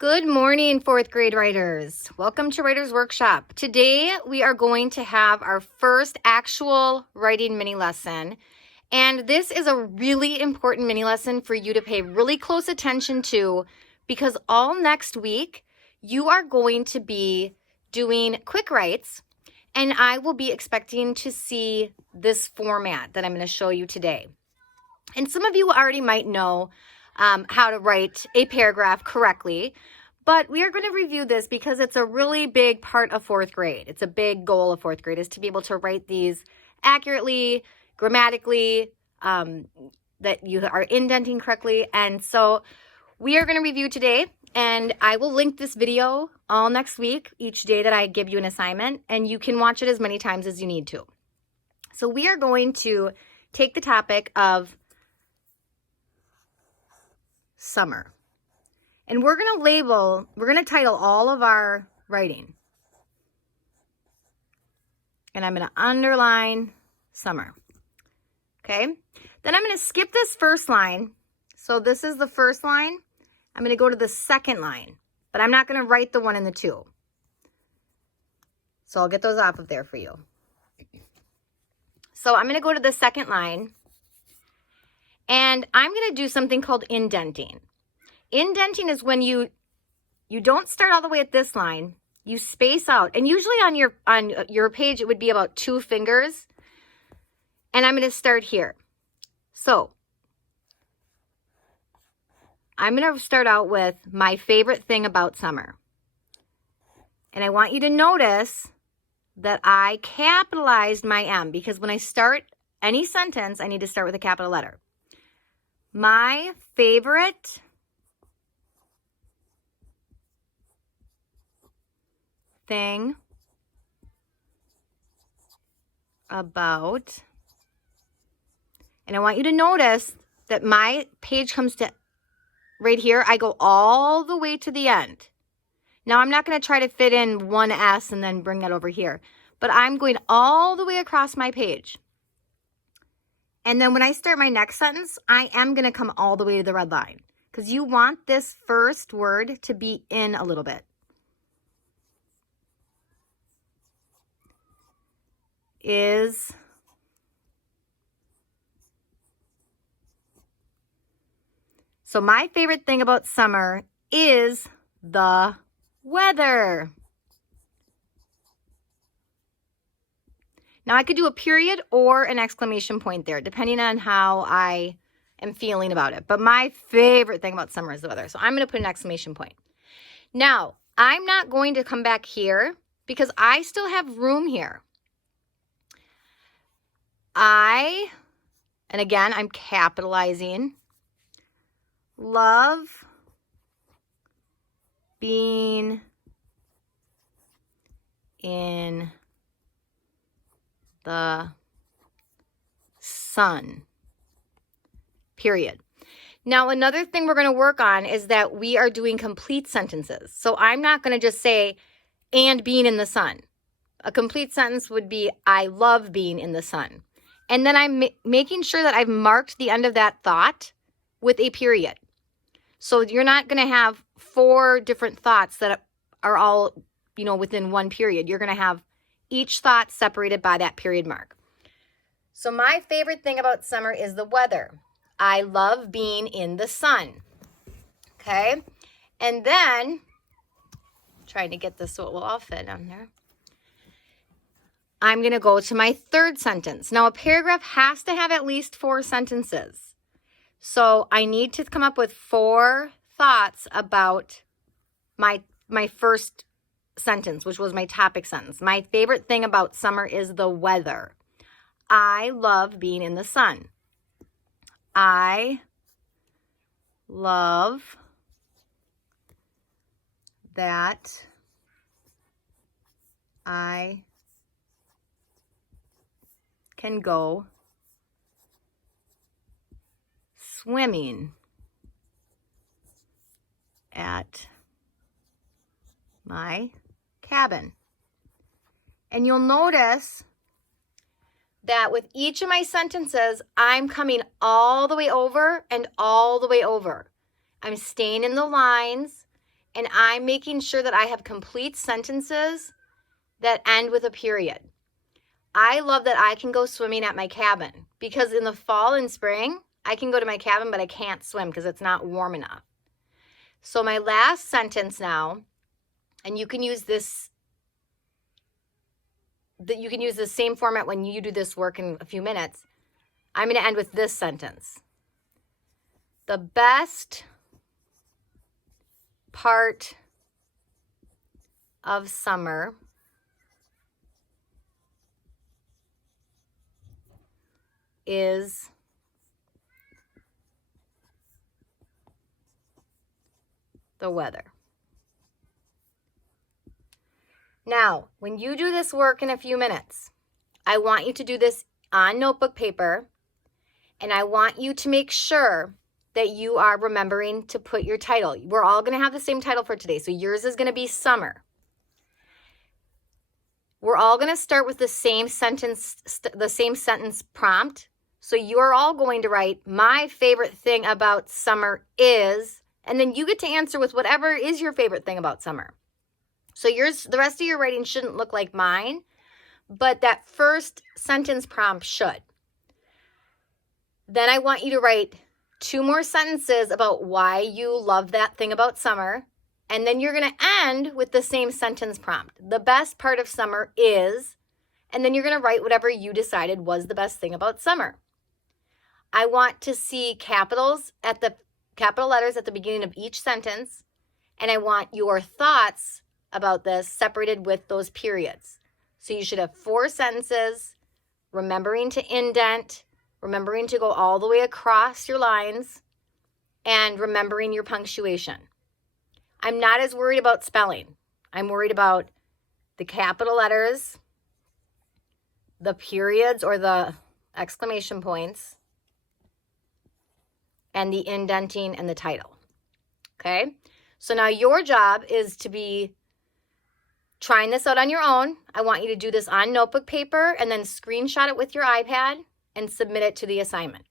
Good morning, fourth grade writers. Welcome to Writers Workshop. Today we are going to have our first actual writing mini lesson. And this is a really important mini lesson for you to pay really close attention to because all next week you are going to be doing quick writes and I will be expecting to see this format that I'm going to show you today. And some of you already might know how to write a paragraph correctly, but we are going to review this because it's a really big part of fourth grade. It's a big goal of fourth grade is to be able to write these accurately, grammatically, that you are indenting correctly. And so we are going to review today, and I will link this video all next week, each day that I give you an assignment, and you can watch it as many times as you need to. So we are going to take the topic of summer. And we're going to title all of our writing. And I'm going to underline summer. Okay? Then I'm going to skip this first line. So this is the first line. I'm going to go to the second line. But I'm not going to write the 1 and the 2. So I'll get those off of there for you. So I'm going to go to the second line. And I'm going to do something called indenting. Indenting is when you don't start all the way at this line. You space out. And usually on your page, it would be about 2 fingers. And I'm going to start here. So I'm going to start out with my favorite thing about summer. And I want you to notice that I capitalized my M because when I start any sentence, I need to start with a capital letter. My favorite thing about, and I want you to notice that my page comes to right here. I go all the way to the end. Now I'm not going to try to fit in one S and then bring that over here, but I'm going all the way across my page. And then when I start my next sentence, I am going to come all the way to the red line because you want this first word to be in a little bit. Is so my favorite thing about summer is the weather. Now I could do a period or an exclamation point there, depending on how I am feeling about it. But my favorite thing about summer is the weather. So I'm going to put an exclamation point. Now, I'm not going to come back here because I still have room here. And again, I'm capitalizing, love being in the sun, period. Now, another thing we're going to work on is that we are doing complete sentences. So I'm not going to just say, and being in the sun. A complete sentence would be, I love being in the sun. And then I'm making sure that I've marked the end of that thought with a period. So you're not going to have 4 different thoughts that are all, within one period. You're going to have each thought separated by that period mark. So my favorite thing about summer is the weather. I love being in the sun. Okay? And then, trying to get this so it will all fit on there. I'm going to go to my third sentence. Now, a paragraph has to have at least 4 sentences. So I need to come up with 4 thoughts about my first sentence, which was my topic sentence. My favorite thing about summer is the weather. I love being in the sun. I love that I can go swimming at my cabin. And you'll notice that with each of my sentences, I'm coming all the way over and all the way over. I'm staying in the lines and I'm making sure that I have complete sentences that end with a period. I love that I can go swimming at my cabin because in the fall and spring, I can go to my cabin, but I can't swim because it's not warm enough. So my last sentence now, and you can use this, you can use the same format when you do this work in a few minutes. I'm going to end with this sentence. The best part of summer is the weather. Now, when you do this work in a few minutes, I want you to do this on notebook paper, and I want you to make sure that you are remembering to put your title. We're all going to have the same title for today, so yours is going to be summer. We're all going to start with the same sentence prompt. So you're all going to write, my favorite thing about summer is, and then you get to answer with whatever is your favorite thing about summer. So the rest of your writing shouldn't look like mine, but that first sentence prompt should. Then I want you to write 2 more sentences about why you love that thing about summer. And then you're going to end with the same sentence prompt. The best part of summer is, and then you're going to write whatever you decided was the best thing about summer. I want to see capital letters at the beginning of each sentence. And I want your thoughts about this separated with those periods. So you should have 4 sentences, remembering to indent, remembering to go all the way across your lines, and remembering your punctuation. I'm not as worried about spelling. I'm worried about the capital letters, the periods or the exclamation points, and the indenting and the title. Okay? So now your job is to be trying this out on your own. I want you to do this on notebook paper and then screenshot it with your iPad and submit it to the assignment.